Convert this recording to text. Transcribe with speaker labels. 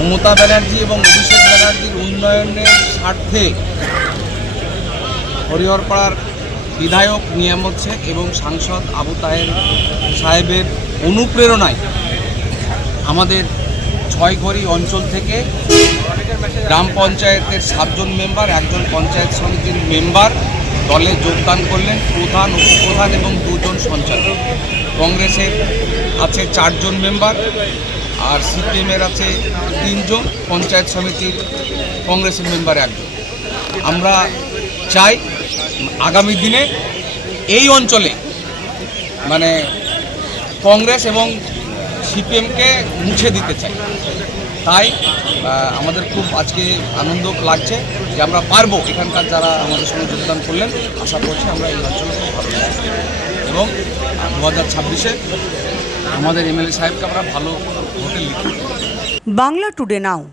Speaker 1: মমতা ব্যানার্জি এবং অভিষেক ব্যানার্জির উন্নয়নের স্বার্থে হরিহরপাড়ার বিধায়ক নিয়ামত শেখ এবং সাংসদ আবু তাহের সাহেবের অনুপ্রেরণায় আমাদের ছয়ঘড়ি অঞ্চল থেকে গ্রাম পঞ্চায়েতের সাতজন মেম্বার, একজন পঞ্চায়েত সমিতির মেম্বার দলে যোগদান করলেন প্রধান, উপপ্রধান এবং দুজন সঞ্চালক। কংগ্রেসের আছে চারজন মেম্বার। আর সিপিএমের আছে তিনজন, পঞ্চায়েত সমিতির কংগ্রেসের মেম্বার একজন। আমরা চাই আগামী দিনে এই অঞ্চলে মানে কংগ্রেস এবং সিপিএমকে মুছে দিতে চাই। তাই আমাদের খুব আজকে আনন্দ লাগছে যে আমরা পারব এখানকার যারা আমাদের সঙ্গে যোগদান করলেন। আশা করছি আমরা এই অঞ্চলে ভালো। এবং দু হাজার ছাব্বিশে আমাদের এমএলএ সাহেবকে আমরা ভালো ভোটে লিখি।
Speaker 2: Bangla today now.